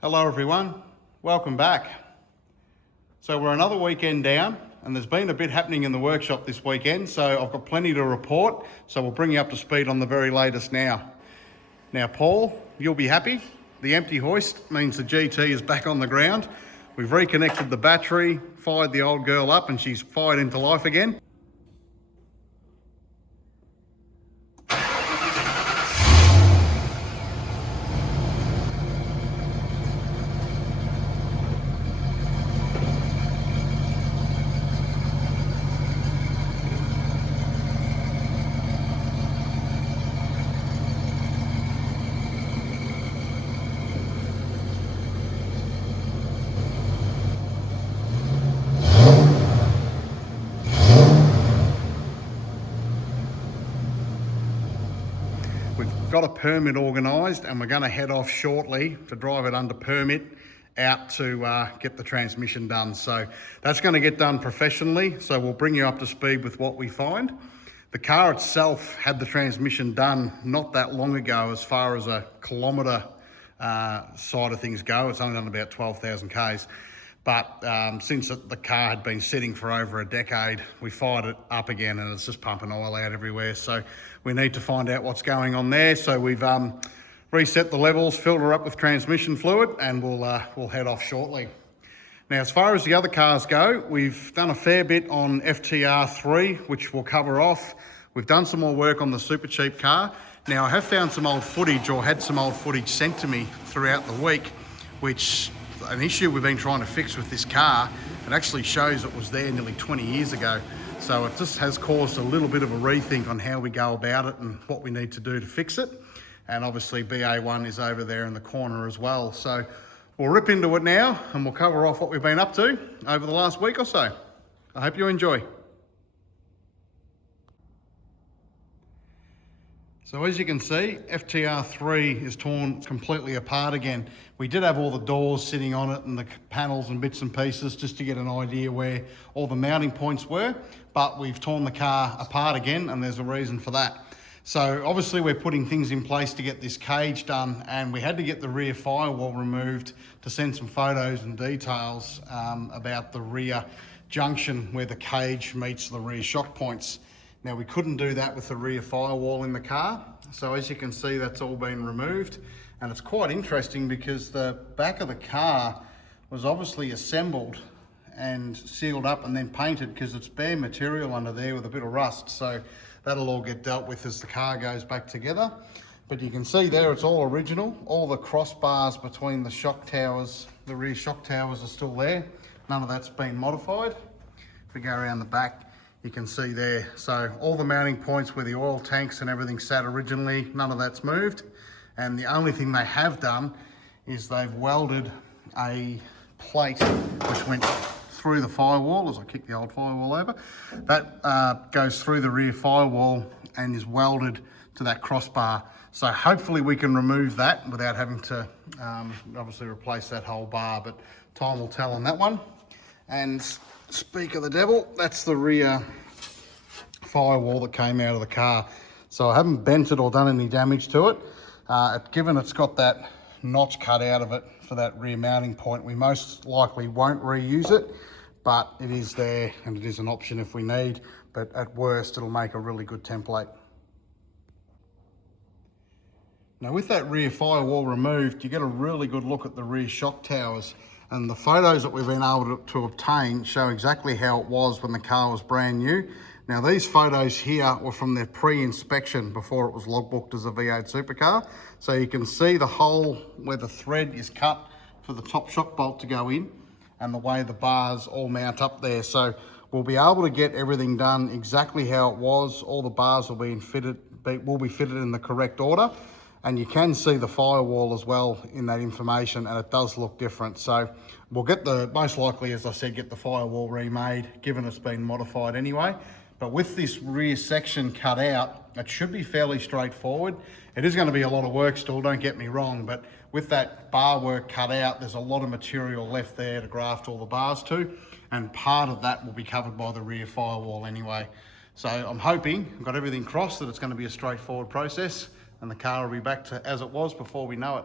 Hello everyone, welcome back. So we're another weekend down and there's been a bit happening in the workshop this weekend, so I've got plenty to report, so we'll bring you up to speed on the very latest now. Now Paul, you'll be happy. The empty hoist means the GT is back on the ground. We've reconnected the battery, fired the old girl up and she's fired into life again. We've got a permit organised and we're going to head off shortly to drive it under permit out to get the transmission done. So that's going to get done professionally, so we'll bring you up to speed with what we find. The car itself had the transmission done not that long ago as far as a kilometre side of things go. It's only done about 12,000 Ks. But since the car had been sitting for over a decade, we fired it up again and it's just pumping oil out everywhere. So we need to find out what's going on there. So we've reset the levels, filled her up with transmission fluid, and we'll head off shortly. Now, as far as the other cars go, we've done a fair bit on FTR3, which we'll cover off. We've done some more work on the Supercheap car. Now, I have found some old footage, or had some old footage sent to me throughout the week, which an issue we've been trying to fix with this car. It actually shows it was there nearly 20 years ago. So it just has caused a little bit of a rethink on how we go about it and what we need to do to fix it. And obviously BA1 is over there in the corner as well. So we'll rip into it now and we'll cover off what we've been up to over the last week or so. I hope you enjoy. So as you can see, FTR3 is torn completely apart again. We did have all the doors sitting on it and the panels and bits and pieces just to get an idea where all the mounting points were, but we've torn the car apart again and there's a reason for that. So obviously we're putting things in place to get this cage done, and we had to get the rear firewall removed to send some photos and details about the rear junction where the cage meets the rear shock points. Now, we couldn't do that with the rear firewall in the car. So as you can see, that's all been removed. And it's quite interesting because the back of the car was obviously assembled and sealed up and then painted, because it's bare material under there with a bit of rust. So that'll all get dealt with as the car goes back together. But you can see there, it's all original. All the crossbars between the shock towers, the rear shock towers, are still there. None of that's been modified. If we go around the back, you can see there. So all the mounting points where the oil tanks and everything sat originally, none of that's moved. And the only thing they have done is they've welded a plate which went through the firewall, as I kick the old firewall over. That goes through the rear firewall and is welded to that crossbar. So hopefully we can remove that without having to obviously replace that whole bar, but time will tell on that one. And speak of the devil, that's the rear firewall that came out of the car. So I haven't bent it or done any damage to it. Given it's got that notch cut out of it for that rear mounting point, we most likely won't reuse it, but it is there and it is an option if we need, but at worst it'll make a really good template. Now with that rear firewall removed, you get a really good look at the rear shock towers. And the photos that we've been able to obtain show exactly how it was when the car was brand new. Now these photos here were from their pre-inspection before it was logbooked as a V8 supercar. So you can see the hole where the thread is cut for the top shock bolt to go in and the way the bars all mount up there. So we'll be able to get everything done exactly how it was. All the bars will be fitted in the correct order. And you can see the firewall as well in that information, and it does look different. So we'll get most likely, as I said, get the firewall remade, given it's been modified anyway. But with this rear section cut out, it should be fairly straightforward. It is going to be a lot of work still, don't get me wrong, but with that bar work cut out, there's a lot of material left there to graft all the bars to, and part of that will be covered by the rear firewall anyway. So I'm hoping, I've got everything crossed, that it's going to be a straightforward process and the car will be back to as it was before we know it.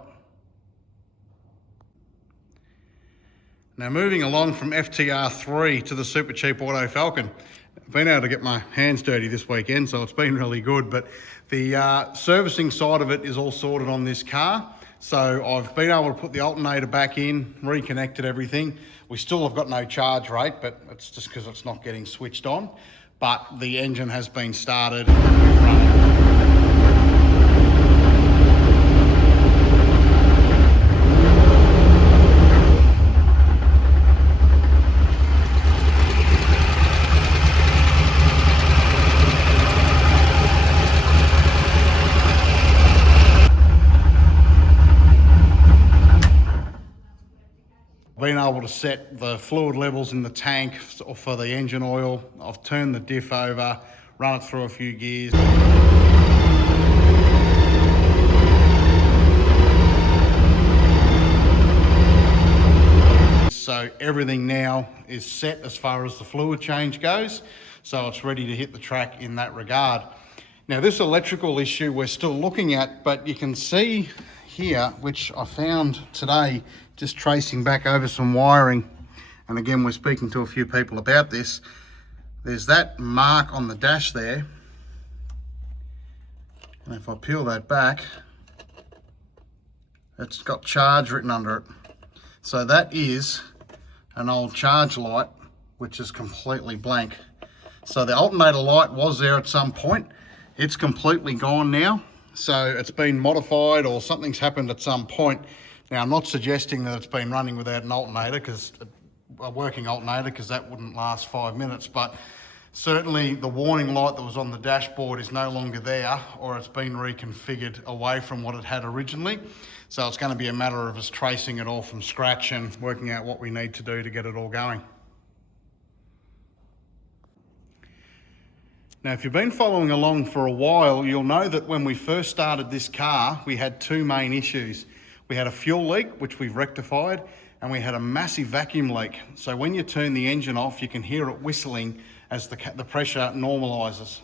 Now moving along from FTR3 to the Supercheap Auto Falcon. I've been able to get my hands dirty this weekend, so it's been really good, but the servicing side of it is all sorted on this car. So I've been able to put the alternator back in, reconnected everything. We still have got no charge rate, but it's just because it's not getting switched on. But the engine has been started and we've run. Been able to set the fluid levels in the tank for the engine oil. I've turned the diff over, run it through a few gears. So everything now is set as far as the fluid change goes. So it's ready to hit the track in that regard. Now this electrical issue we're still looking at, but you can see here, which I found today, just tracing back over some wiring, and again we're speaking to a few people about this. There's that mark on the dash there, and if I peel that back, it's got charge written under it. So that is an old charge light which is completely blank. So the alternator light was there at some point, it's completely gone now. So it's been modified or something's happened at some point. Now I'm not suggesting that it's been running without an alternator, a working alternator, because that wouldn't last 5 minutes, but certainly the warning light that was on the dashboard is no longer there, or it's been reconfigured away from what it had originally. So it's going to be a matter of us tracing it all from scratch and working out what we need to do to get it all going. Now, if you've been following along for a while, you'll know that when we first started this car, we had two main issues. We had a fuel leak, which we've rectified, and we had a massive vacuum leak. So when you turn the engine off, you can hear it whistling as the pressure normalises.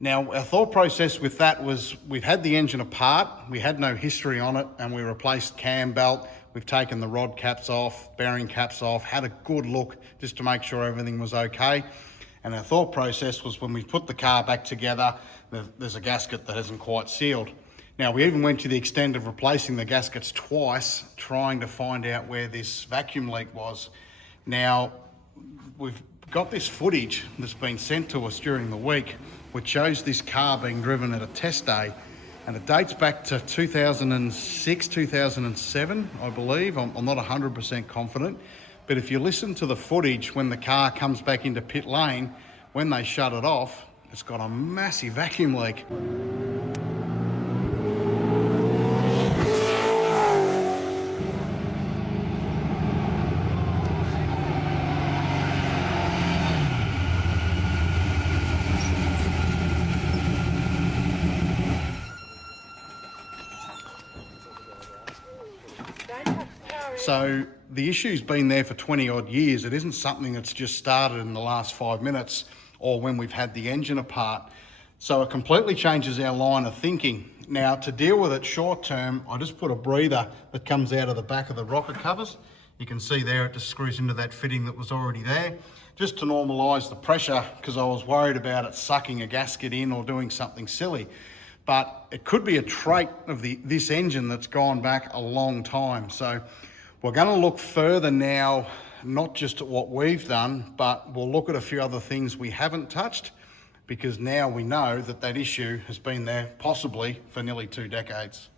Now, our thought process with that was we've had the engine apart, we had no history on it, and we replaced cam belt, we've taken the rod caps off, bearing caps off, had a good look just to make sure everything was okay. And our thought process was when we put the car back together, there's a gasket that isn't quite sealed. Now, we even went to the extent of replacing the gaskets twice, trying to find out where this vacuum leak was. Now, we've got this footage that's been sent to us during the week, which shows this car being driven at a test day, and it dates back to 2006, 2007, I believe. I'm not 100% confident, but if you listen to the footage when the car comes back into pit lane, when they shut it off, it's got a massive vacuum leak. So the issue's been there for 20 odd years. It isn't something that's just started in the last 5 minutes or when we've had the engine apart. So it completely changes our line of thinking. Now, to deal with it short term, I just put a breather that comes out of the back of the rocker covers. You can see there it just screws into that fitting that was already there, just to normalise the pressure, because I was worried about it sucking a gasket in or doing something silly. But it could be a trait of this engine that's gone back a long time. So we're going to look further now, not just at what we've done, but we'll look at a few other things we haven't touched, because now we know that that issue has been there possibly for nearly 2 decades.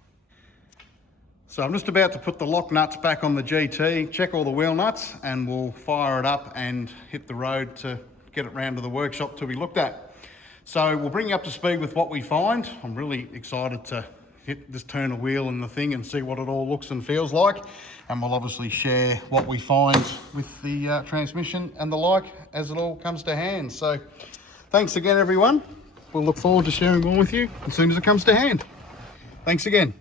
So I'm just about to put the lock nuts back on the GT, check all the wheel nuts, and we'll fire it up and hit the road to get it round to the workshop to be looked at. So we'll bring you up to speed with what we find. I'm really excited to just turn a wheel in the thing and see what it all looks and feels like. And we'll obviously share what we find with the transmission and the like as it all comes to hand. So thanks again, everyone. We'll look forward to sharing more with you as soon as it comes to hand. Thanks again.